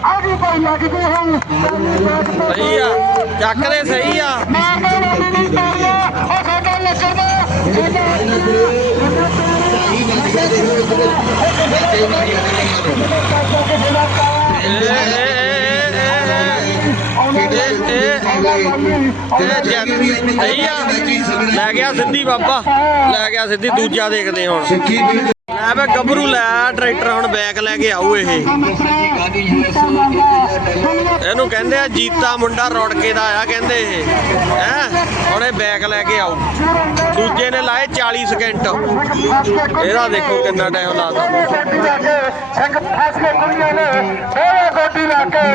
ਲੱਗਦੇ ਹਨ। ਸਹੀ ਆ ਚੱਕਦੇ ਨਹੀਂ ਉਹ ਸਾਡਾ ਲੱਕੜ ਦਾ ਸਹੀ ਆ। ਲੈ ਗਿਆ ਸਿੱਧੀ ਬਾਬਾ। ਲੈ ਗਿਆ ਸਿੱਧੀ ਦੂਜਾ ਦੇਖਦੇ ਹੁਣ। ਲੈ ਵੇ ਗੱਭਰੂ ਲੈ, ਟਰੈਕਟਰ ਹੁਣ ਬੈਕ ਲੈ ਕੇ ਆਊ ਇਹ। ਇਹਨੂੰ ਕਹਿੰਦੇ ਆ ਜੀਤਾ ਮੁੰਡਾ ਰੋੜਕੇ ਦਾ ਆ ਕਹਿੰਦੇ ਇਹ। ਹੈ? ਹੁਣ ਇਹ ਬੈਕ ਲੈ ਕੇ ਆਊ। ਦੂਜੇ ਨੇ ਲਾਏ 40 ਸਕਿੰਟ। ਇਹਦਾ ਦੇਖੋ ਕਿੰਨਾ ਟਾਈਮ ਲਾਦਾ ਸਿੰਘ ਫਸ ਕੇ ਕੁੜੀਆਂ ਨੇ ਉਹ ਗੋਡੀ ਲਾ ਕੇ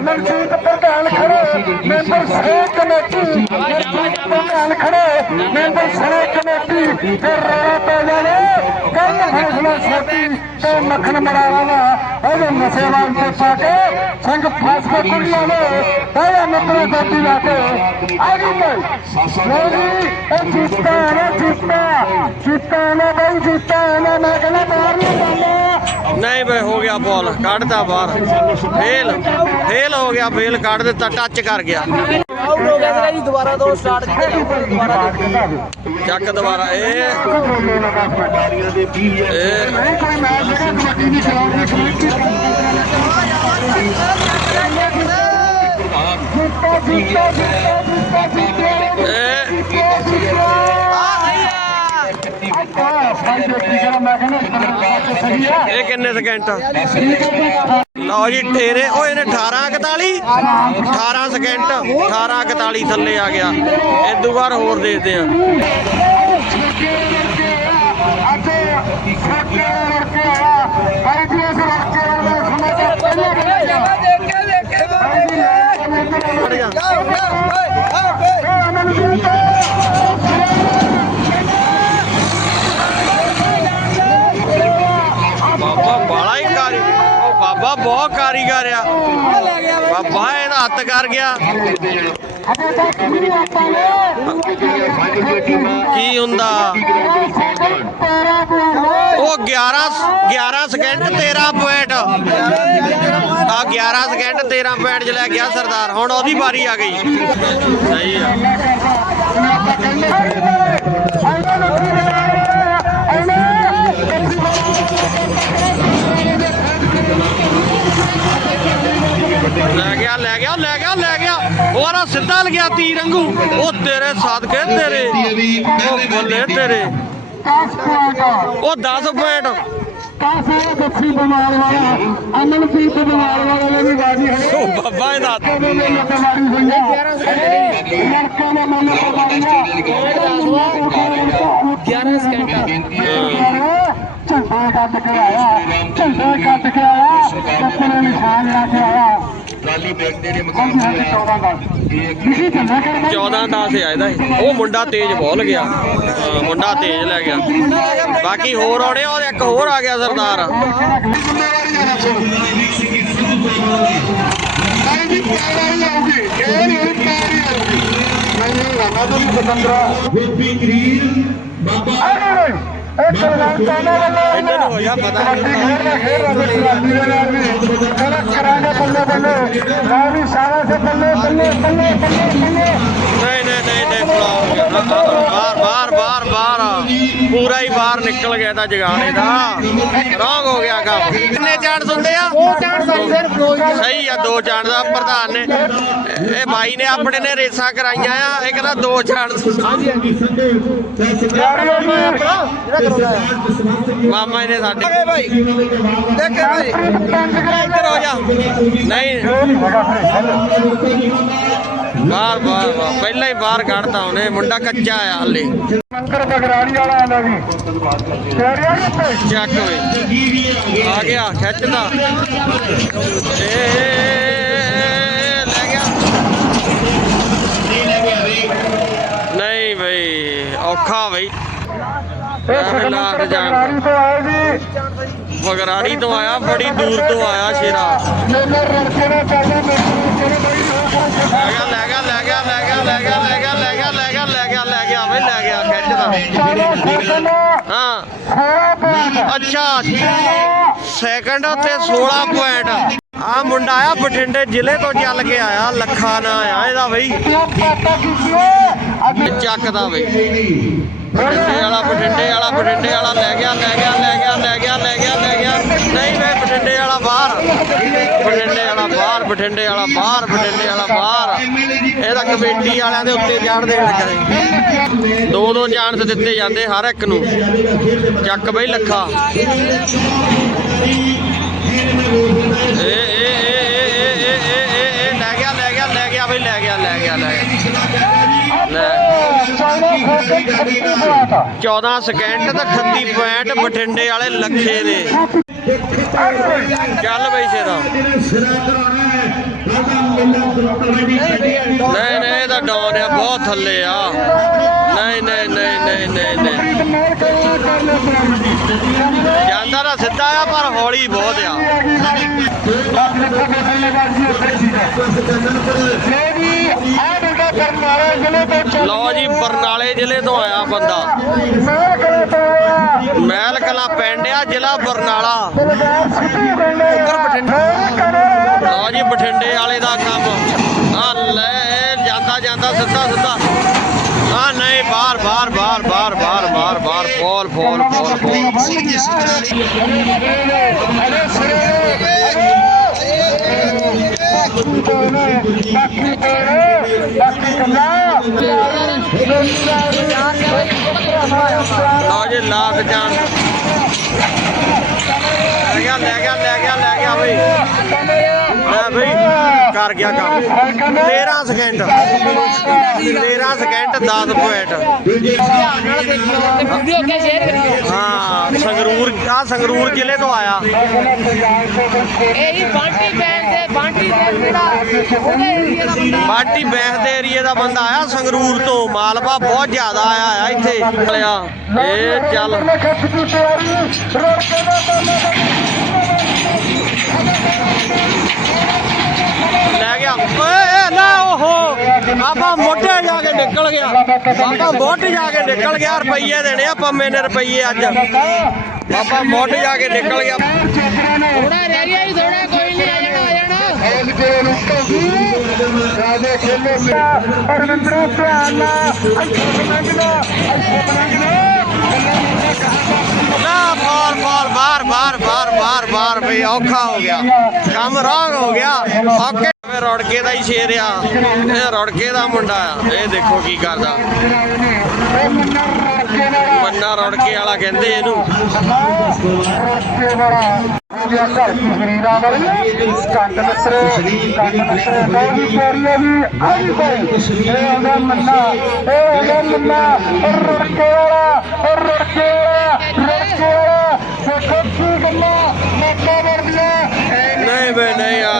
ਮਨਜੀਤ ਪ੍ਰਧਾਨ ਖੜੇ ਮੈਂਬਰ ਸਰੇ ਕਮੇਟੀ ਪ੍ਰਧਾਨ ਖੜੇ ਮੈਂਬਰ ਸਰੇ ਕਮੇਟੀ ਤੇ ਰੌਲਾ ਪੈ ਜਾਣੇ। ਕੱਲ ਫੈਸਲਾ ਛੇਤੀ ਤੇ ਮੱਖਣ ਮਰਾਵਾ ਦਾ ਉਹਦੇ ਨਸੇਵਾਲ ਤੇ ਪਾ ਕੇ ਸਿੰਘ ਫਸ ਕੇ ਕੁੜੀਆਂ ਨੇ ਪਹਿਲਾ ਨੰਬਰ ਗੋਡੀ ਲਾ ਕੇ ਆ ਗਈ ਭਾਈ ਲੋ ਜੀ, ਇਹ ਜਿੱਤਾ ਨਾ, ਜਿੱਤਾ। ਜਿੱਤਾ ਨਾ ਬਈ ਜਿੱਤਾ ਨਾ, ਮੈਂ ਕਹਿੰਦਾ ਬਾਹਰ ਨਹੀਂ ਜਾਂਦਾ ਨਹੀਂ ਬਈ ਹੋ ਗਿਆ ਬਾਲ ਕੱਢਦਾ ਬਾਹਰ। ਫੇਲ ਫੇਲ ਹੋ ਗਿਆ ਫੇਲ ਕੱਢ ਦਿੱਤਾ ਟੱਚ ਕਰ ਗਿਆ। ਆਊਟ ਹੋ ਗਿਆ ਸੀਗਾ ਜੀ ਦੁਬਾਰਾ ਤੋਂ ਸਟਾਰਟ ਕੀਤਾ ਦੁਬਾਰਾ ਚੱਕ ਦੁਬਾਰਾ ਇਹ ਇਹ ਨਹੀਂ ਕੋਈ ਮੈਚ ਜਿਹੜਾ ਕਬੱਡੀ ਦੀ ਖਿਲਾਫ ਦੀ ਕਮੇਟੀ ਜਿੱਤਾ ਜਿੱਤਾ ਜਿੱਤਾ ਜਿੱਤਾ ਜਿੱਤਾ ਇਹ ਕਿੰਨੇ ਸਕਿੰਟ ਲਓ ਜੀ ਟੇਰੇ ਓਏ ਨੇ 18 41 18 ਸਕਿੰਟ। 18 41 ਥੱਲੇ ਆ ਗਿਆ। ਇਦੋਂ ਬਾਅਦ ਹੋਰ ਦੇਖਦੇ ਆ ਖੜ ਜਾ ਬਾਬਾ ਬਾਲਾ ਹੀ ਕਾਰੀ ਉਹ ਬਾਬਾ ਬਹੁਤ ਕਾਰੀਗਰ ਆ। ਬਾਬਾ ਇਹਦਾ ਹੱਥ ਕਰ ਗਿਆ। ਕੀ ਹੁੰਦਾ? ਉਹ 11 11 ਸਕਿੰਟ 13 ਪੁਆਇੰਟ ਆ 11 ਸਕਿੰਟ 13 ਪੁਆਇੰਟ ਚ ਲੈ ਗਿਆ ਸਰਦਾਰ। ਹੁਣ ਉਹਦੀ ਵਾਰੀ ਆ ਗਈ। ਸਹੀ ਆ। ਲੈ ਗਿਆ ਲੈ ਗਿਆ ਲੈ ਗਿਆ ਲੈ ਗਿਆ। ਉਹ ਸਿੱਧਾ ਲਗਿਆ ਤੀਰ ਵਾਂਗੂ। ਉਹ ਤੇਰੇ ਸਦਕੇ ਤੇਰੇ। ਉਹ ਬੱਲੇ ਤੇਰੇ। ਉਹ 10 ਪੁਆਇੰਟ। ਕਾਸੇ ਦੱਸੀ ਬਿਮਾਰ ਵਾਲਾ ਅਮਨਪ੍ਰੀਤ ਬਿਮਾਰ ਵਾਲੇ ਵੀ ਬਾਜੀ ਹੈ ਉਹ ਬਾਬਾ ਇਹਦਾ। ਲੜਕਾ ਨੇ ਮਨ ਪਵਾਇਆ 11 ਸਕਿੰਟ। ਝੰਡਾ ਕੱਟ ਕੇ ਆਇਆ ਝੰਡਾ ਕੱਟ ਕੇ ਆਇਆ ਆਪਣੇ ਨਿਸ਼ਾਨ ਲਾ ਕੇ ਆਇਆ ਖਾਲੀ ਬ੍ਰੇਕ ਦੇ ਜਿਹੜੇ ਮਕਾਨ ਹੋਇਆ ਇਹ 14 10 ਆਇਆ ਇਹਦਾ ਉਹ ਮੁੰਡਾ ਤੇਜ਼ ਬਹੁਤ ਗਿਆ। ਮੁੰਡਾ ਤੇਜ਼ ਲੈ ਗਿਆ। ਬਾਕੀ ਹੋਰ ਆਉਣੇ ਉਹ ਇੱਕ ਹੋਰ ਆ ਗਿਆ ਸਰਦਾਰ। will be green baba ਇਹਨਾਂ ਨੂੰ ਹੋਇਆ ਪਤਾ ਨਹੀਂ। ਬੱਲੇ ਬੱਲੇ ਨਹੀਂ ਨਹੀਂ ਨਹੀਂ ਨਹੀਂ ਬੁਲਾਓ ਬਾਹਰ ਬਾਹਰ ਪੂਰਾ ਹੀ ਬਾਹਰ ਨਿਕਲ ਗਿਆ ਤਾਂ ਜਗਾਣੇ ਦਾ। ਰੌਂਗ ਹੋ ਗਿਆ ਕੰਮ। ਕਿੰਨੇ ਚਾਂਸ ਹੁੰਦੇ ਆ? ਉਹ ਚਾਂਸ ਸਿਰਫ ਸਹੀ ਆ ਦੋ ਚਾਂਸ ਦਾ ਪ੍ਰਧਾਨ ਨੇ ਇਹ ਬਾਈ ਨੇ ਆਪਣੇ ਨੇ ਰੇਸਾਂ ਕਰਾਈਆਂ ਆ। ਇਹ ਕਹਿੰਦਾ ਦੋ ਚਾਂਸ ਮਾਮਾ ਇਹਨੇ ਸਾਡੇ ਭਾਈ ਦੇਖੇ ਭਾਈ ਇੱਧਰ ਹੋ ਜਾ। ਨਹੀਂ। ਬਾਹਰ ਬਾਹਰ। ਪਹਿਲਾਂ ਹੀ ਬਾਹਰ ਕੱਢਤਾ ਉਹਨੇ। ਮੁੰਡਾ ਕੱਚਾ ਆ ਹਲੇ। नहीं भाई औखा भाई। बगराड़ी तो आया बड़ी दूर तो आया शेरा। गया गया गया गया गया। ਹਾਂ। 16 ਪੁਆਇੰਟ ਅੱਛਾ ਸੈਕੰਡ ਉੱਤੇ 16 ਪੁਆਇੰਟ ਆ ਮੁੰਡਾ ਆਇਆ ਬਠਿੰਡੇ ਜ਼ਿਲ੍ਹੇ ਤੋਂ ਚੱਲ ਕੇ ਆਇਆ ਲੱਖਾ ਨਾ ਆ ਇਹਦਾ ਬਈ। ਪਾਤਾ ਕੀਤੀਏ ਅੱਜ ਚੱਕ ਦਾ ਬਈ। ਬਠਿੰਡੇ ਵਾਲਾ ਬਠਿੰਡੇ ਵਾਲਾ ਬਠਿੰਡੇ ਵਾਲਾ ਲੈ ਗਿਆ ਲੈ ਗਿਆ ਲੈ ਗਿਆ ਲੈ ਗਿਆ ਲੈ ਗਿਆ ਲੈ ਗਿਆ। ਨਹੀਂ ਵੇ ਬਠਿੰਡੇ ਵਾਲਾ ਬਾਹਰ। ਬਠਿੰਡੇ ਵਾਲਾ ਬਾਹਰ। ਬਠਿੰਡੇ ਵਾਲਾ, ਬਾਹਰ ਬਠਿੰਡੇ ਵਾਲਾ, ਬਾਹਰ। ਇਹਦਾ ਕਮੇਟੀ ਵਾਲਿਆਂ ਦੇ ਉੱਤੇ ਜਾਣ ਦੇਣ ਕਰੇ ਦੋ ਦੋ ਚਾਂਸ ਦਿੱਤੇ ਜਾਂਦੇ ਹਰ ਇੱਕ ਨੂੰ। ਚੱਕ ਬਈ ਲੱਖਾ। ਲੈ ਗਿਆ ਲੈ ਗਿਆ ਲੈ ਗਿਆ ਬਈ, ਲੈ ਗਿਆ ਲੈ ਗਿਆ ਲੈ ਗਿਆ। 14 ਸਕਿੰਟ ਤੇ 38 ਪੁਆਇੰਟ ਬਠਿੰਡੇ ਵਾਲੇ ਲੱਖੇ ਨੇ ਚੱਲ ਬਈ ਸ਼ੇਰਾ। ਨਹੀਂ ਨਹੀਂ, ਇਹ ਡਾਊਨ ਆ, ਬਹੁਤ ਥੱਲੇ ਆ। ਨਹੀਂ ਨਹੀਂ ਨਹੀਂ ਨਹੀਂ ਨਹੀਂ ਜਾਂਦਾ ਤਾਂ ਸਿੱਧਾ ਆ, ਪਰ ਹੌਲੀ ਬਹੁਤ ਆ। ਲਓ ਜੀ, ਬਰਨਾਲੇ ਜ਼ਿਲ੍ਹੇ ਤੋਂ ਆਇਆ ਬੰਦਾ। ਮਹਿਲ ਕਲਾ ਪਿੰਡ ਆ, ਜ਼ਿਲ੍ਹਾ ਬਰਨਾਲਾ। ਉੱਪਰ ਬਠਿੰਡਾ ਲਓ ਜੀ ਬਠਿੰਡੇ ਵਾਲੇ ਦਾ ਕੰਮ। ਆ ਲੈ, ਜਾਂਦਾ ਜਾਂਦਾ, ਸਿੱਧਾ ਸਿੱਧਾ। ਆ ਨਹੀਂ, ਬਾਹਰ ਬਾਹਰ ਬਾਹਰ ਬਾਹਰ ਬਾਹਰ ਬਾਹਰ ਬਾਹਰ, ਫੋਲ ਫੋਲ ਫੋਲ ਲਓ ਜੀ ਲਾਤ ਜਾਣ ਲੈ ਗਿਆ ਲੈ ਗਿਆ ਲੈ ਗਿਆ ਲੈ ਗਿਆ ਬਈ। ਕਰ ਗਿਆ ਕੰਮ। 13 second 13 second 10 point video share ਹਾਂ ਸੰਗਰੂਰ ਆ ਸੰਗਰੂਰ ਜ਼ਿਲ੍ਹੇ ਤੋਂ ਆਇਆ। ਇਹ ਬਾਂਟੀ ਬੈਂਡ ਦੇ ਬਾਂਟੀ ਦੇ ਜਿਹੜਾ ਉਹਦੇ ਏਰੀਆ ਦਾ ਬੰਦਾ ਬਾਟੀ ਬੈਂਸ ਦੇ ਏਰੀਏ ਦਾ ਬੰਦਾ ਆਇਆ ਸੰਗਰੂਰ ਤੋਂ। ਮਾਲਵਾ ਬਹੁਤ ਜ਼ਿਆਦਾ ਆਇਆ ਆ ਇੱਥੇ। ਲਿਆ ਇਹ ਚੱਲ। ਰੋਡ ਗਿਆ। ਓਏ ਏ ਨਾ ਓਹੋ। ਆਪਾਂ ਮੋਢੇ ਜਾ ਕੇ ਨਿਕਲ ਗਿਆ। ਆਪਾਂ ਮੋਢ ਜਾ ਕੇ ਨਿਕਲ ਗਿਆ ਰੁਪਈਏ ਦੇਣੇ ਆ ਪੰਮੇ ਨੇ ਰੁਪਈਏ ਅੱਜ। ਆਪਾਂ ਮੋਢ ਜਾ ਕੇ ਨਿਕਲ ਗਿਆ। ਥੋੜਾ ਰਹਿ ਗਿਆ ਜੀ ਥੋੜਾ ਕੋਈ ਨਹੀਂ ਆ ਜਾਣਾ। ਆ ਜਾਣਾ ਖੇਲ ਕੇ ਲੁੱਟੋਗੀ ਰਾਜੇ ਖੇਲੇ ਮੇ ਪਰਮਿੰਦਰ ਪਿਆਲਾ ਅੱਛਾ ਬਣਾਗਲਾ ਅੱਛਾ ਬਣਾਗਲਾ ਨਾ ਬਾਰ ਬਾਰ ਬਾਰ ਬਾਰ ਬਾਰ ਬਾਰ ਔਖਾ ਹੋ ਗਿਆ। ਕੰਮ ਰਾਗ ਹੋ ਗਿਆ। ਓਕੇ ਵੇ ਰੌੜਕੇ ਦਾ ਹੀ ਸ਼ੇਰ ਆ। ਇਹ ਰੌੜਕੇ ਦਾ ਮੁੰਡਾ ਆ। ਇਹ ਦੇਖੋ ਕੀ ਕਰਦਾ। ਇਹ ਮੰਨਾ ਰਾਜੇ ਵਾਲਾ ਕਹਿੰਦੇ ਇਹਨੂੰ। ਗਿਆ ਘਰ ਦੀ ਜ਼ਮੀਨਾਂ ਵਾਲੀ। ਕੰਡ ਨਸਰੇ ਕੰਡ ਹੀ ਪਿਆਰੀ ਹੈ ਜੀ ਆਈ ਕੋਈ ਇਹ ਉਹਦਾ ਮੰਨਾ ਇਹ ਉਹਦਾ ਮੰਨਾ ਰੜਕੇ ਵਾਲਾ ਰੜਕੇ ਵਾਲਾ ਰੜਕੇ ਵਾਲਾ। ਦੇਖੋ ਕੀ ਗੱਲਾਂ ਮੱਕਾ ਵਰਦੀਆਂ ਨਹੀਂ ਬਈ ਨਹੀਂ ਆ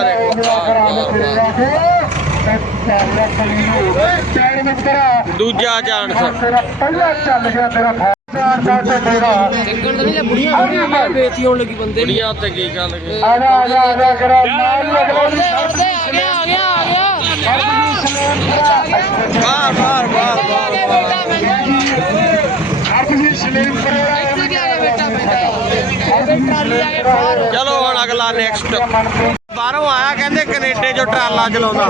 ਦੇ ਚਾਰ ਮਿੱਤਰਾ ਦੂਜਾ ਚਾਂਸ ਤੇਰਾ ਪਹਿਲਾ ਚੱਲ ਗਿਆ ਤੇਰਾ ਚਾਰ ਚਾਰ ਤੇ ਤੇਰਾ ਟਿਕਣ ਤਾਂ ਨਹੀਂ ਬੁੜੀਆਂ ਬੁੜੀਆਂ ਮੈਂ ਬੇਤੀ ਹੋਣ ਲੱਗੀ ਬੰਦੇ ਦੀ ਕੁੜੀਆਂ ਉੱਤੇ ਕੀ ਗੱਲ ਕੀ ਆ ਜਾ ਆ ਜਾ ਆ ਜਾ ਕਰਾ ਨਾਲ ਲੱਗਦਾ ਉੜਦੇ ਉੜਦੇ ਆ ਗਿਆ ਆ ਗਿਆ ਆ ਗਿਆ ਬਾਰ ਬਾਰ ਬਾਰ ਆ ਗਿਆ ਬੇਟਾ ਮੈਂ ਹਰਪ੍ਰੀਤ ਸਲੀਮ ਪਰੇਰਾ ਇੱਥੇ ਗਿਆ ਗਿਆ ਬੇਟਾ ਬੈਠਾ ਟਰਾਲੀ ਆ ਗਿਆ ਬਾਹਰ ਚਲੋ ਹੁਣ ਅਗਲਾ ਨੈਕਸਟ ਬਾਹਰੋਂ ਆਇਆ, ਕਹਿੰਦੇ ਕੈਨੇਡਾ ਚੋਂ ਟਰਾਲਾ ਚਲਾਉਂਦਾ।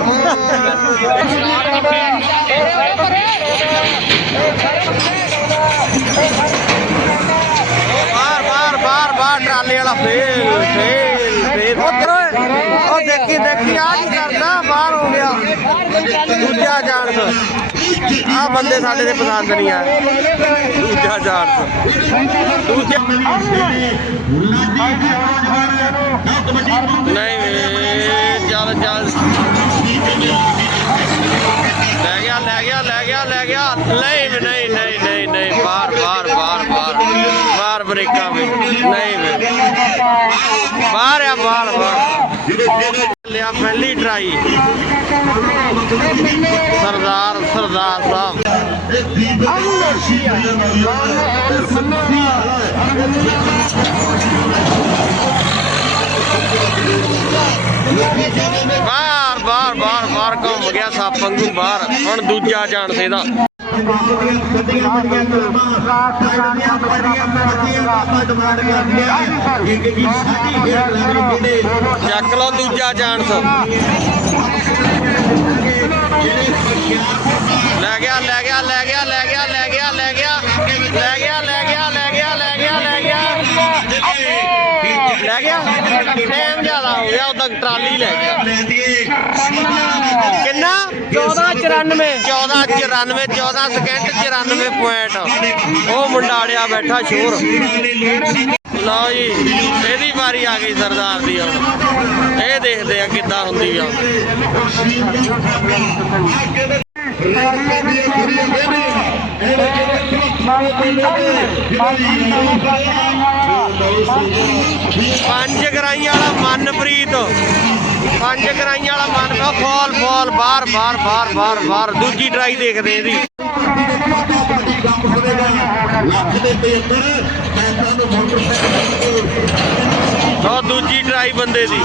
ਬਾਰ ਬਾਰ ਬਾਰ ਬਾਰ ਟਰਾਲੇ ਵਾਲਾ ਫੇਲ ਫੇਲ ਫੇਲ। ਉਹ ਦੇਖੀ ਦੇਖੀ ਆ ਕੀ ਕਰਦਾ? ਬਾਹਰ ਹੋ ਗਿਆ। ਦੂਜਾ ਜਾਣ ਆ ਬੰਦੇ ਸਾਡੇ ਦੇ ਪਸੰਦ ਨਹੀਂ ਆਏ। ਦੂਜਾ ਚਾਂਸ ਦੂਜਾ ਨਹੀਂ ਵੇ, ਚੱਲ ਚੱਲ। ਲੈ ਗਿਆ ਲੈ ਗਿਆ ਲੈ ਗਿਆ ਲੈ ਗਿਆ। ਨਹੀਂ ਨਹੀਂ ਨਹੀਂ ਨਹੀਂ ਨਹੀਂ, ਬਾਹਰ ਬਾਹਰ ਬਾਹਰ ਬਾਹਰ। ਬਾਹਰ ਬ੍ਰੇਕਾਂ ਵੇ ਨਹੀਂ ਬਾਹਰ ਆ, ਬਾਹਰ ਬਾਹਰ। ਲਿਆ ਪਹਿਲੀ ਟਰਾਈ ਸਰਦਾਰ ਸਰਦਾਰ ਸਾਹਿਬ। ਬਾਹਰ ਬਾਹਰ ਬਾਹਰ ਬਾਹਰ ਘੁੰਮ ਗਿਆ ਸੱਪ ਵਾਂਗੂ ਬਾਹਰ। ਹੁਣ ਦੂਜਾ ਚਾਂਸ ਇਹਦਾ ਵੱਡੀਆਂ ਵੱਡੀਆਂ ਕਲਮਾਂ ਸਾਡੀਆਂ ਵੱਡੀਆਂ ਵੱਡੀਆਂ ਬਾਬਾ ਡਿਮਾਂਡ ਕਰਦੀਆਂ ਇੱਕ ਜੀ ਸਾਡੀ ਫੇਰ ਲੱਗ ਜਿਹੜੇ ਚੱਕ ਲਓ ਦੂਜਾ ਚਾਂਸ ਲੈ ਗਿਆ ਲੈ ਗਿਆ ਲੈ ਗਿਆ ਲੈ ਗਿਆ ਲੈ ਗਿਆ ਲੈ ਗਿਆ ਲੈ ਗਿਆ ਲੈ ਗਿਆ ਲੈ ਗਿਆ ਲੈ ਗਿਆ ਲੈ ਗਿਆ ਲੈ ਗਿਆ ਟਾਈਮ ਜ਼ਿਆਦਾ ਹੋ ਗਿਆ ਉਦੋਂ ਟਰਾਲੀ ਲੈ ਗਿਆ ਕਿੰਨਾ 1494 14 94 14 ਸਕਿੰਟ 94 ਪੁਆਇੰਟ। ਉਹ ਮੁੰਡਾ ਅੜਿਆ ਬੈਠਾ ਸ਼ੋਰ। ਲਓ ਜੀ ਇਹਦੀ ਵਾਰੀ ਆ ਗਈ ਸਰਦਾਰ ਦੀ ਹੁਣ ਇਹ ਦੇਖਦੇ ਆ ਕਿੱਦਾਂ ਹੁੰਦੀ ਆ। ਪੰਜ ਗਰਾਈਆਂ ਵਾਲਾ ਮਨਪ੍ਰੀਤ। ਪੰਜ ਗਰਾਈਆਂ ਵਾਲਾ ਮਨ ਫਾਲ ਫਾਲ, ਬਾਹਰ ਬਾਹਰ ਬਾਹਰ ਬਾਹਰ ਬਾਹਰ। ਦੂਜੀ ਟਰਾਈ ਦੇਖਦੇ ਇਹਦੀ। ਲੱਖ ਦੂਜੀ ਟਰਾਈ ਬੰਦੇ ਦੀ।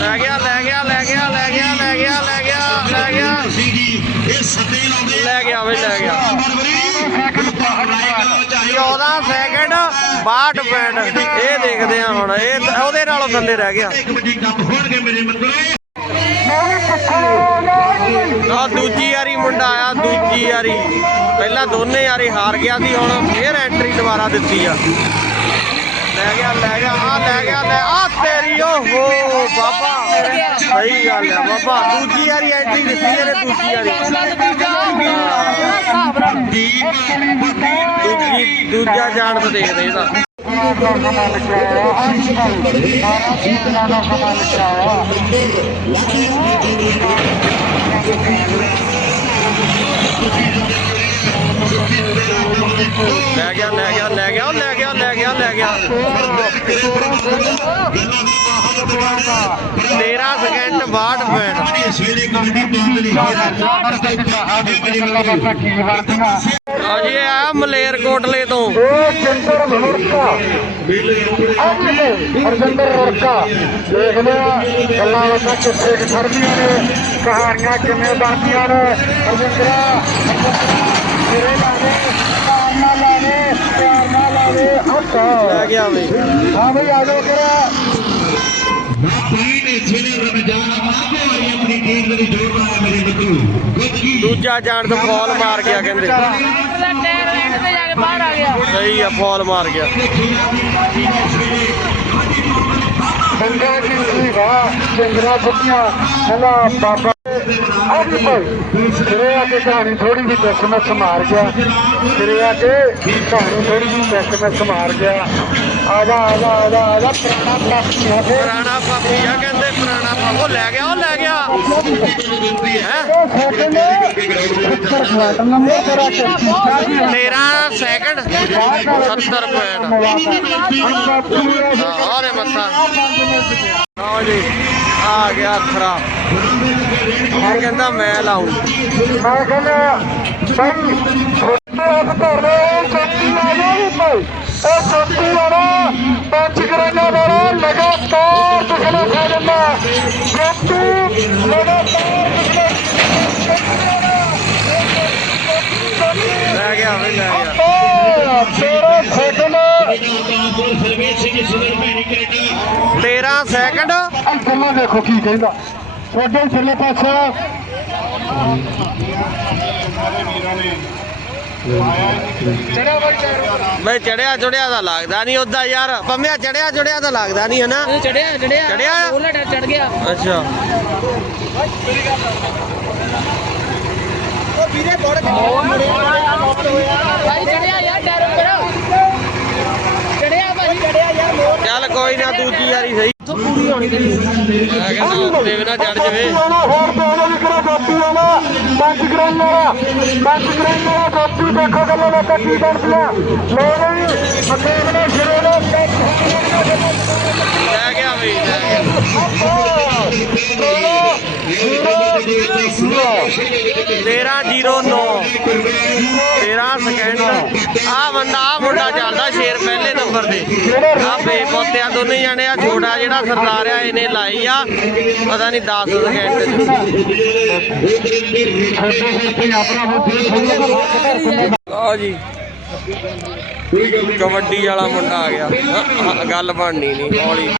ਲੈ ਗਿਆ ਲੈ ਗਿਆ ਲੈ ਗਿਆ ਲੈ ਗਿਆ ਲੈ ਗਿਆ ਲੈ ਗਿਆ ਲੈ ਗਿਆ। ਸੱਦੇ ਲਾਉਂਦੇ ਲੈ ਗਿਆ ਵੇ ਲੈ ਗਿਆ ਫਰਵਰੀ 14 ਸੈਕਿੰਡ 62 ਪੁਆਇੰਟ ਇਹ ਦੇਖਦੇ ਆ ਹੁਣ। ਇਹ ਉਹਦੇ ਨਾਲੋਂ ਥੱਲੇ ਰਹਿ ਗਿਆ। ਆ ਦੂਜੀ ਯਾਰੀ ਮੁੰਡਾ ਆਇਆ, ਦੂਜੀ ਯਾਰੀ ਪਹਿਲਾਂ ਦੋਨੇ ਯਾਰੀ ਹਾਰ ਗਿਆ ਸੀ, ਹੁਣ ਫੇਰ ਐਂਟਰੀ ਦੁਬਾਰਾ ਦਿੱਤੀ ਆ। ਲੈ ਗਿਆ ਲੈ ਗਿਆ ਆ ਲੈ ਗਿਆ, ਲੈ ਆ ਤੇਰੀ ਓਹੋ ਬਾਬਾ। ਸਹੀ ਗੱਲ ਹੈ, ਬਾਬਾ। ਦੂਜੀ ਵਾਰੀ ਐਂਟਰੀ ਦਿੱਤੀ ਇਹਨੇ ਦੂਜੀ ਵਾਰੀ। ਦੂਜੀ, ਦੂਜਾ ਜਾਣ ਤੋਂ ਦੇਖਦੇ ਇਹਦਾ। ਲੈ ਗਿਆ ਲੈ ਗਿਆ ਲੈ ਗਿਆ ਲੈ ਗਿਆ। ਲੈ ਗਿਆ ਲੈ ਗਿਆ। 13 ਸਕਿੰਟ 62 ਪੁਆਇੰਟ ਸਵੇਰੇ ਆ ਜੀ ਇਹ ਮਲੇਰਕੋਟਲੇ ਤੋਂ। ਉਹ ਚੰਦਰ ਹਰਜਿੰਦਰ ਮੁਰਕਾ। ਦੇਖਦੇ ਆ ਗੱਲਾਂ ਬਾਤਾਂ ਕਿੱਥੇ ਖੜਦੀਆਂ ਨੇ, ਕਹਾਣੀਆਂ ਕਿਵੇਂ ਬਣਦੀਆਂ ਨੇ ਹਰਜਿੰਦਰਾ ਤੇਰੇ ਲਾਵੇ ਦੂਜਾ ਜਾਣ ਤੋਂ ਫਾਲ ਮਾਰ ਗਿਆ ਕਹਿੰਦੇ। ਸਹੀ ਆ ਫਾਲ ਮਾਰ ਗਿਆ। ਬੰਗਾ ਕਿਸੀ ਵਾਹ ਚੰਗਰਾ ਬੁੱਕੀਆਂ ਹਲਾ ਆਜੀ ਭਾਈ ਸਿਰੇ ਆ ਕੇ ਕਹਾਣੀ ਥੋੜੀ ਜਿਹੀ ਦਸਮਸ ਮਾਰ ਗਿਆ ਸਿਰੇ ਆ ਕੇ ਕਹਾਣੀ ਥੋੜੀ ਜਿਹੀ ਦਸਮਸ ਮਾਰ ਗਿਆ ਆਦਾ ਆਦਾ ਆਦਾ ਆਦਾ ਪੁਰਾਣਾ ਪ੍ਰਾਪਤੀ ਹੈ ਫਿਰ ਪੁਰਾਣਾ ਪਾਪੀ ਆ ਕਹਿੰਦੇ ਪੁਰਾਣਾ ਪਾਪੋ ਲੈ ਗਿਆ ਉਹ ਲੈ ਗਿਆ ਹੈ ਉਹ ਸੈਕਿੰਡ ਉੱਤਰ ਫਲਾਟ ਨੰਬਰ ਤੇਰਾ ਕੇ 13 ਸੈਕਿੰਡ 70 ਪੁਆਇੰਟ ਆਰੇ ਮੱਥਾ ਲਓ ਜੀ ਆ ਗਿਆ ਖਰਾ ਹੁਣ ਕਹਿੰਦਾ ਮੈਂ ਲਾਉਂ ਮੈਂ ਕਹਿੰਦਾ ਭਾਈ ਛੋਟੇ ਹੱਥ ਧਰ ਰਹੇ ਚੋਟੀ ਆ ਜਾਓ ਭਾਈ। ਇਹ ਚੋਟੀ ਵਾਲਾ ਪੰਜ ਕਰਾਂਗਾ ਵਾਲਾ ਲਗਾਤਾਰ ਦੁਖਣਾ ਖਾ ਜਾਂਦਾ। ਚੋਟੀ ਲਗਾਤਾਰ ਲੈ ਗਿਆ ਵੇ ਲੈ ਗਿਆ। ਦੁਖਣਾ ਤੇਰਾ ਸੈਕਿੰਡ ਕਾਬੁਲ ਸਰਵੇਸ਼ ਸਿੰਘ ਸੁਦਰ ਭੈਣੀ ਕੈਨੇਡਾ 13 ਸੈਕਿੰਡ ਇਹ ਗੱਲਾਂ ਦੇਖੋ ਕੀ ਕਹਿੰਦਾ। ਤੁਹਾਡੇ ਥੱਲੇ ਪਾਸੇ। ਬਈ ਚੜਿਆ ਚੜਿਆ ਤਾਂ ਲੱਗਦਾ ਨਹੀਂ ਉਦਾਂ ਯਾਰ। ਪੰਮਿਆ ਚੜਿਆ ਚੜਿਆ ਤਾਂ ਲੱਗਦਾ ਨਹੀਂ ਹਨਾ? ਚੜਿਆ ਚੜਿਆ। ਚੜਿਆ? ਉਹਲਾ ਚੜ ਗਿਆ। ਅੱਛਾ। ਭਾਈ ਚੜਿਆ ਯਾਰ ਟਾਇਰ ਉੱਪਰ ਚੜਿਆ ਭਾਈ। ਚੜਿਆ ਯਾਰ ਮੋੜ ਚੱਲ ਕੋਈ ਨਾ ਦੂਜੀ ਵਾਰੀ ਸਹੀ ਤੋਂ ਪੂਰੀ ਹੋਣੀ ਤੇਰੀ ਮੈਂ ਕਹਿੰਦਾ ਉੱਤੇ ਵੀ ਨਾ ਚੜ ਜਾਵੇ ਵਾਲਾ ਹੋਰ ਤੋਂ ਉਹਦਾ ਵੀ ਕਰਾ ਗੋਪੀ ਵਾਲਾ ਪੰਜ ਗ੍ਰਾਮ ਵਾਲਾ ਪੰਜ ਗ੍ਰਾਮ ਵਾਲਾ ਗੋਪੀ ਦੇਖੋ ਗੱਲਾਂ ਦਾ ਕੱਟੀ ਬਣਦੀਆਂ ਲੋ ਬਈ ਮਤਲਬ ਨੇ ਸ਼ੁਰੂ ਨੂੰ ਲੈ ਗਿਆ ਬਈ ਲੈ ਗਿਆ 1309 13 ਸਕਿੰਟ ਆ ਬੰਦਾ ਆ ਮੁੰਡਾ ਚੱਲਦਾ ਸ਼ੇਰ ਪਹਿਲੇ ਨੰਬਰ ਤੇ। ਆ ਬੇਪੋਤਿਆ ਦੋਨੇ ਜਾਣੇ ਆ ਛੋਟਾ ਜਿਹੜਾ ਸਰਦਾਰ ਆ, ਇਹਨੇ ਲਾਈ ਆ। ਪਤਾ ਨਹੀਂ 10 ਸਕਿੰਟ ਲਓ ਜੀ। ਕਬੱਡੀ ਵਾਲਾ ਮੁੰਡਾ ਆ ਗਿਆ। ਗੱਲ ਬਣਨੀ ਨਹੀਂ, ਹੌਲੀ।